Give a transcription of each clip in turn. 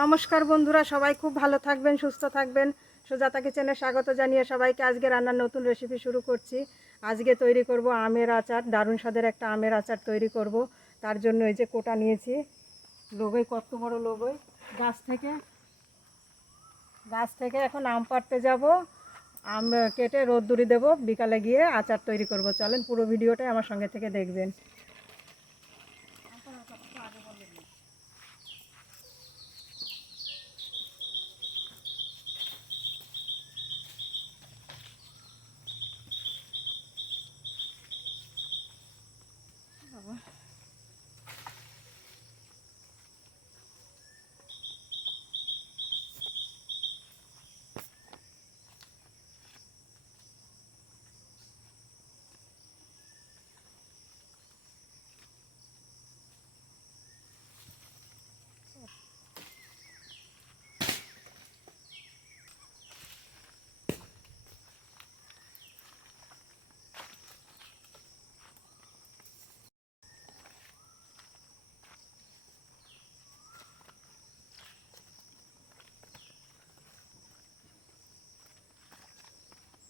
নমস্কার বন্ধুরা, সবাই খুব ভালো থাকবেন, সুস্থ থাকবেন। সুজাতা কিচেনে স্বাগত জানিয়ে সবাইকে আজকে রান্নার নতুন রেসিপি শুরু করছি। আজকে তৈরি করব আমের আচার, দারুণ স্বাদের একটা আমের আচার তৈরি করব। তার জন্য এই যে কোটা নিয়েছি লোগোই কত বড় লোগোই গাছ থেকে গাছ থেকে এখন আম পাড়তে যাব। আম কেটে রোদ রোদ্দুরি দেবো, বিকালে গিয়ে আচার তৈরি করব। চলেন পুরো ভিডিওটাই আমার সঙ্গে থেকে দেখবেন।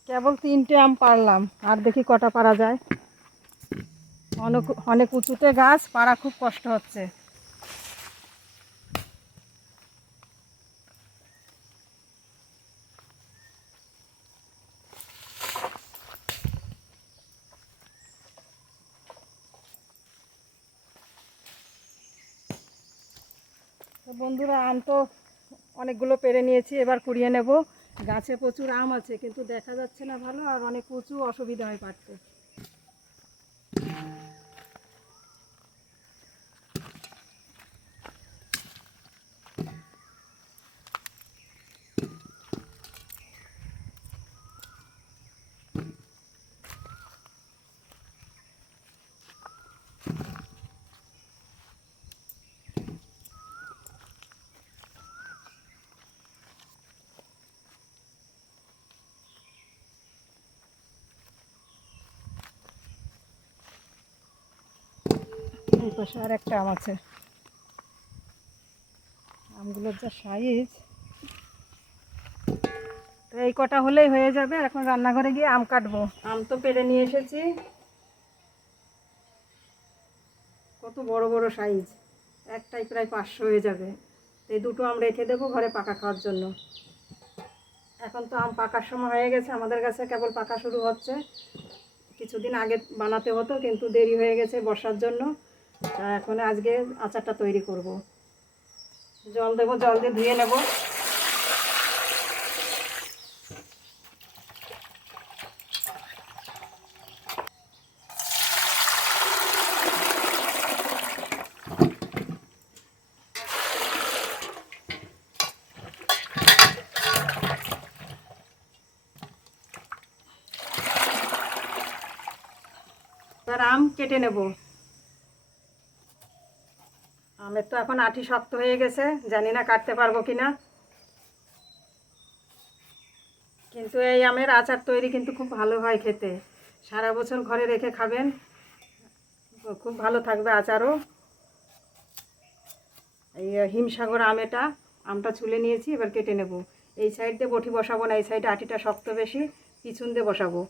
কেবল তিনটে আম পারলাম আর দেখি কটা পারা যায়। অনেক অনেক উঁচুতে গাছ, পাড়া খুব কষ্ট হচ্ছে। বন্ধুরা, আম তো অনেকগুলো পেরে নিয়েছি, এবার কুড়িয়ে নেব। গাছে প্রচুর আম আছে, কিন্তু দেখা যাচ্ছে না ভালো আর অনেক প্রচুর অসুবিধা হয় পারতে পাশে আর একটা আম আছে। আমগুলোর যা সাইজ তো এই কটা হলেই হয়ে যাবে এখন রান্নাঘরে গিয়ে আম কাটবো। আম তো পেরে নিয়ে এসেছি। কত বড় বড় সাইজ একটাই প্রায় পাঁচশো হয়ে যাবে। এই দুটো আম রেখে দেবো ঘরে পাকা খাওয়ার জন্য। এখন তো আম পাকার সময় হয়ে গেছে, আমাদের কাছে কেবল পাকা শুরু হচ্ছে। কিছুদিন আগে বানাতে হতো, কিন্তু দেরি হয়ে গেছে বর্ষার জন্য। তা এখন আজকে আচারটা তৈরি করব। জল দেবো, জল দিয়ে ধুয়ে নেব। আম কেটে নেব। আমের তো এখন আঠি শক্ত হয়ে গেছে, জানি না কাটতে পারব কি না কিন্তু এই আমের আচার তৈরি কিন্তু খুব ভালো হয় খেতে। সারা বছর ঘরে রেখে খাবেন, খুব ভালো থাকবে আচারও। এই হিমসাগর আমেটা আমটা ছুলে নিয়েছি, এবার কেটে নেব। এই সাইড দিয়ে বটি বসাবো না, এই সাইডে আটিটা শক্ত বেশি, পিছন দিয়ে বসাবো।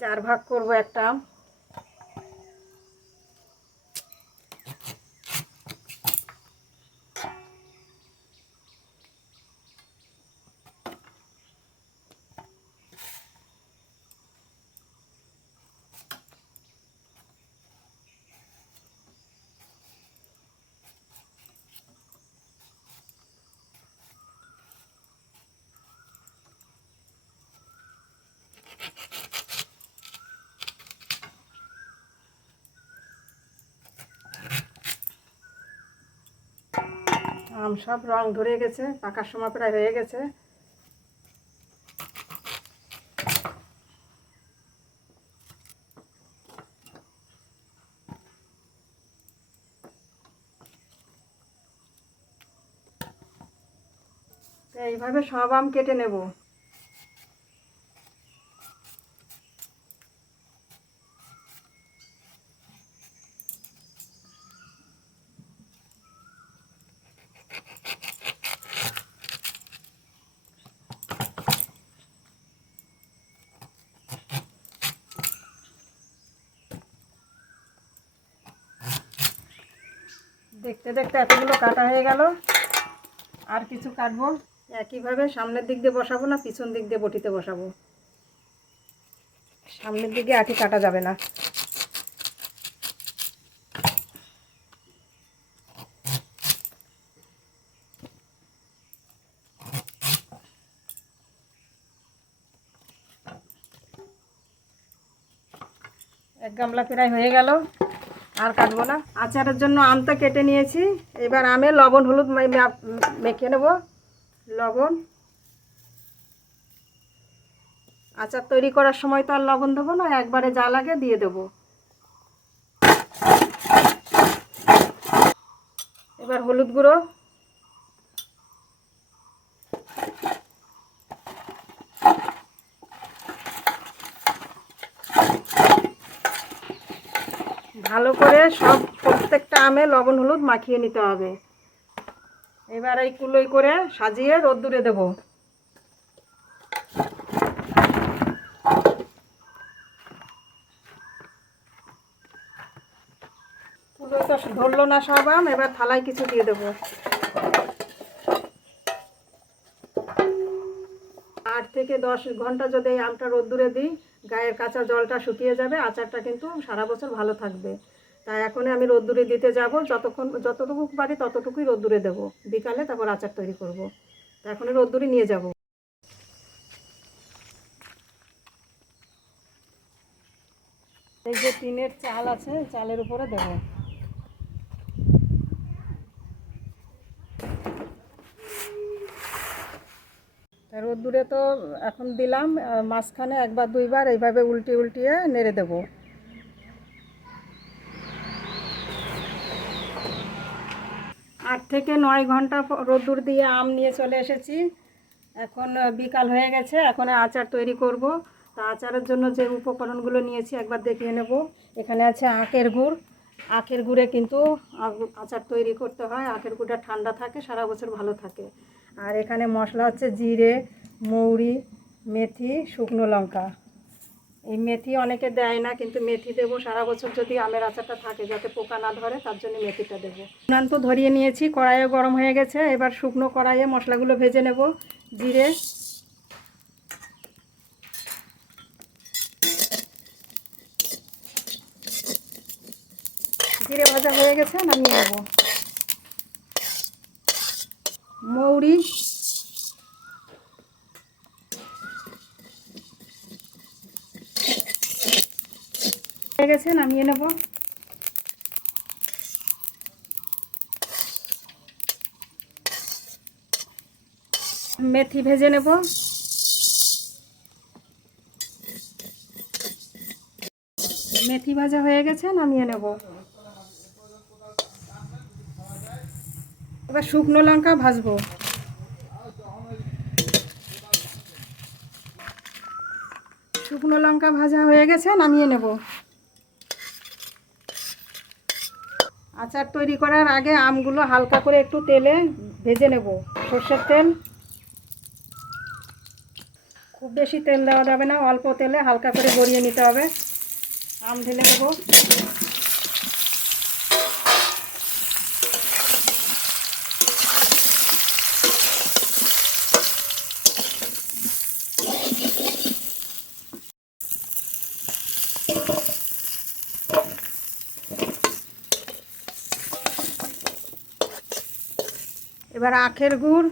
চার ভাগ করব একটা। আম আম সব রং ধরে গেছে, পাকার সময় প্রায় হয়ে গেছে। এইভাবে সব আম কেটে নেব। দেখতে দেখতে এতগুলো কাটা হয়ে গেল। আর কিছু কাটবো? একইভাবে সামনের দিক দিয়ে বসাবো না, পিছন দিক দিয়ে বটিতে বসাবো? সামনের দিকে আঠি কাটা যাবে না। এক গামলা প্রায় হয়ে গেল। আর কাটবো না। আচারের জন্য আমটা কেটে নিয়েছি। এবার আমে লবণ, হলুদ মেখে নেব। লবণ। আচার তৈরি করার সময় তো আর লবণ দেবো না, একবারে যা লাগে দিয়ে দেব। এবার হলুদ গুঁড়ো ভালো করে সব প্রত্যেকটা আমে লবণ, হলুদ মাখিয়ে নিতে হবে। এবার এই কুলোই করে সাজিয়ে রোদ্দুরে দেব। কুলোই তো ধরলো না সব আম, এবার থালায় কিছু দিয়ে দেবো। আট থেকে দশ ঘণ্টা যদি এই আমটা রোদ্দুরে দিই, গায়ের কাঁচা জলটা শুকিয়ে যাবে, আচারটা কিন্তু সারা বছর ভালো থাকবে। তাই এখন আমি রোদ্দুরে দিতে যাব, যতক্ষণ, যতটুকু পারি ততটুকুই রোদ্দুরে দেবো। বিকালে তারপর আচার তৈরি করব। তা এখন রোদ্দুরে নিয়ে যাব। এই যে টিনের চাল আছে, চালের উপরে দেবো। তা রোদ্দুরে তো এখন দিলাম মাঝখানে একবার দুইবার এইভাবে উল্টিয়ে উল্টিয়ে নেড়ে দেবো। আট থেকে নয় ঘণ্টা রোদ্দুর দিয়ে আম নিয়ে চলে এসেছি। এখন বিকাল হয়ে গেছে, এখন আচার তৈরি করব। তা আচারের জন্য যে উপকরণগুলো নিয়েছি একবার দেখিয়ে নেব। এখানে আছে আখের গুড়। আখের গুড়ে কিন্তু আচার তৈরি করতে হয়। আখের গুড়টা ঠান্ডা থাকে, সারা বছর ভালো থাকে। আর এখানে মশলা হচ্ছে জিরে, মৌরি, মেথি, শুকনো লঙ্কা। এই মেথি অনেকে দেয় না, কিন্তু মেথি দেবো সারা বছর যদি আমের আচারটা থাকে, যাতে পোকা না ধরে, তার জন্য মেথিটা দেবো। উনান তো ধরিয়ে নিয়েছি, কড়াইও গরম হয়ে গেছে, এবার শুকনো কড়াইয়ে মশলাগুলো ভেজে নেব, জিরে। জিরে ভাজা হয়ে গেছে, নামিয়ে নেব। মৌরি। হয়ে গেছে, নামিয়ে নেব। মেথি ভেজে নেব। মেথি ভাজা হয়ে গেছে, নামিয়ে নেব। এবার শুকনো লঙ্কা ভাজবো। শুকনো লঙ্কা ভাজা হয়ে গেছে, নামিয়ে নেব। আচার তৈরি করার আগে আমগুলো হালকা করে একটু তেলে ভেজে নেব। সর্ষের তেল। খুব বেশি তেল দেওয়া যাবে না, অল্প তেলে হালকা করে গড়িয়ে নিতে হবে। আম ঢেলে দেবো এবার আখের গুড়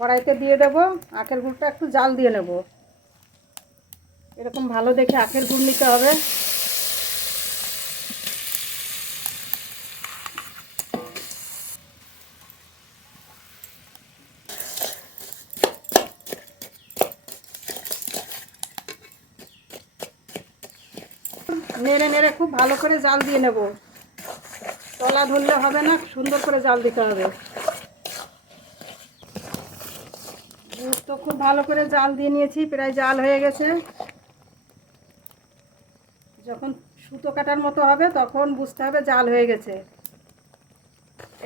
কড়াইতে দিয়ে দেব। আখের গুড়টা একটু জাল দিয়ে নেব। এরকম ভালো দেখে আখের গুড় নিতে হবে। নেড়ে নেড়ে খুব ভালো করে জাল দিয়ে নেব। তলা ধরলে হবে না, সুন্দর করে জাল দিতে হবে তো খুব ভালো করে জাল দিয়ে নিয়েছি, প্রায় জাল হয়ে গেছে। যখন সুতো কাটার মতো হবে, তখন বুঝতে হবে জাল হয়ে গেছে।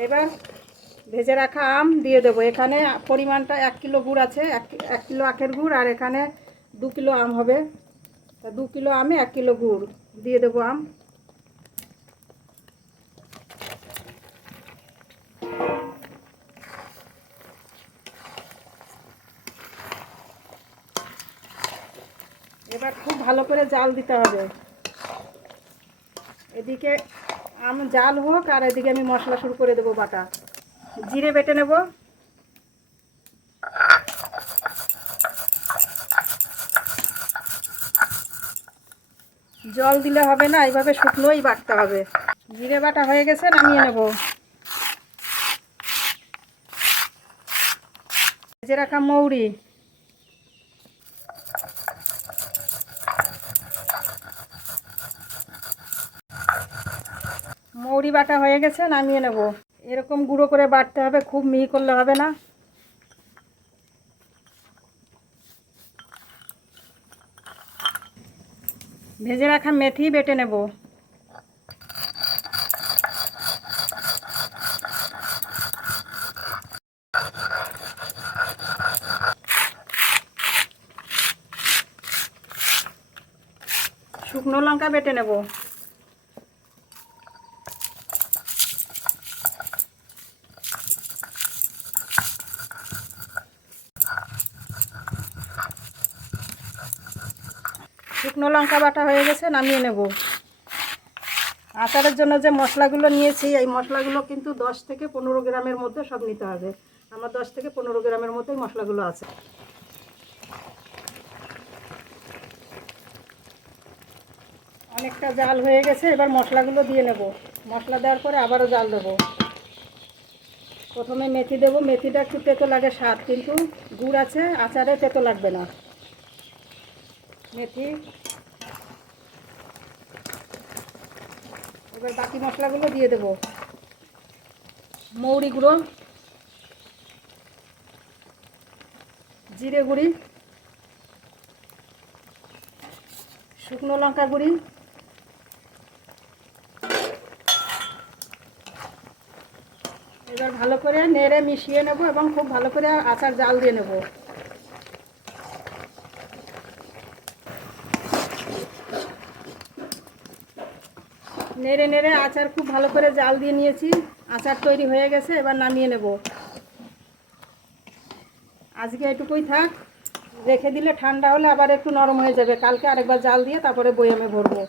এবার ভেজে রাখা আম দিয়ে দেবো। এখানে পরিমাণটা এক কিলো গুড় আছে, এক কিলো আখের গুড়, আর এখানে দু কিলো আম হবে। তা দু কিলো আমে এক কিলো গুড় দিয়ে দেবো আম। জাল দিতে হবে। এদিকে আম জাল হোক আর এদিকে আমি মশলা শুরু করে দেবো বাটা। জিরে বেটে নেব। জল দিলে হবে না, এইভাবে শুকনোই বাটতে হবে। জিরে বাটা হয়ে গেছে, নামিয়ে নেব। ভেজে রাখা মৌরি। মৌরি বাটা হয়ে গেছে, নামিয়ে নেব। এরকম গুঁড়ো করে বাটতে হবে, খুব মিহি করলে হবে না। ভেজে রাখা মেথি বেটে নেব। শুকনো লঙ্কা বেটে নেব শুকনো লঙ্কা বাটা হয়ে গেছে, নামিয়ে নেব। আচারের জন্য যে মশলাগুলো নিয়েছি, এই মশলাগুলো কিন্তু দশ থেকে পনেরো গ্রামের মধ্যে সব নিতে হবে। আমার দশ থেকে পনেরো গ্রামের মধ্যেই মশলাগুলো আছে। অনেকটা জাল হয়ে গেছে, এবার মশলাগুলো দিয়ে নেব। মশলা দেওয়ার পরে আবারও জাল দেবো। প্রথমে মেথি দেবো। মেথিটা একটু তেতো লাগে স্বাদ, কিন্তু গুড় আছে, আচারে তেতো লাগবে না। মেথি এবার বাকি মশলাগুলো দিয়ে দেবো। মৌরি গুঁড়ো, জিরে গুঁড়ি, শুকনো লঙ্কা গুঁড়ি, এবার ভালো করে নেড়ে মিশিয়ে নেব এবং খুব ভালো করে আচার জাল দিয়ে নেব। নেড়ে নেড়ে আচার খুব ভালো করে জাল দিয়ে নিয়েছি। আচার তৈরি হয়ে গেছে, এবার নামিয়ে নেব। আজকে এটুকুই থাক। রেখে দিলে ঠান্ডা হলে আবার একটু নরম হয়ে যাবে। কালকে আরেকবার জাল দিয়ে তারপরে বয়ামে ভরবো।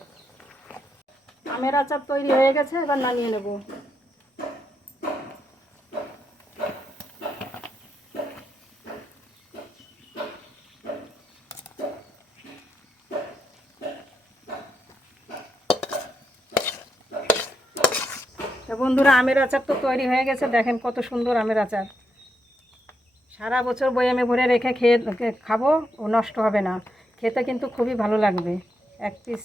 আমের আচার তৈরি হয়ে গেছে, এবার নামিয়ে নেব। বন্ধুরা, আমের আচার তো তৈরি হয়ে গেছে, দেখেন কত সুন্দর আমের আচার। সারা বছর বয়ামে ভরে রেখে খেয়ে খাব, ও নষ্ট হবে না। খেতে কিন্তু খুবই ভালো লাগবে, এক পিস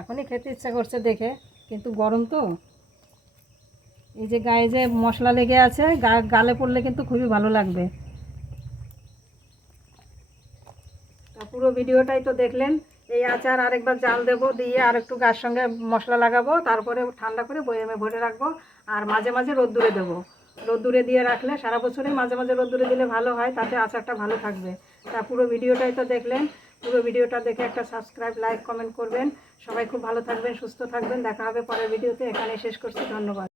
এখনই খেতে ইচ্ছা করছে দেখে, কিন্তু গরম তো। এই যে গায়ে যে মশলা লেগে আছে গালে পড়লে কিন্তু খুবই ভালো লাগবে। পুরো ভিডিওটাই তো দেখলেন এই আচার আরেকবার জাল দেবো, দিয়ে আর একটু গার সঙ্গে মশলা লাগাবো, তারপরে ঠান্ডা করে বয়ামে ভরে রাখব, আর মাঝে মাঝে রোদ্দুরে দেবো। রোদ্দুরে দিয়ে রাখলে সারা বছরই মাঝে মাঝে রোদ্দুরে দিলে ভালো হয়, তাতে আচারটা ভালো থাকবে। তা পুরো ভিডিওটাই তো দেখলেন, পুরো ভিডিওটা দেখে একটা সাবস্ক্রাইব লাইক কমেন্ট করবেন। সবাই খুব ভালো থাকবেন, সুস্থ থাকবেন, দেখা হবে পরের ভিডিওতে এখানে শেষ করছি, ধন্যবাদ।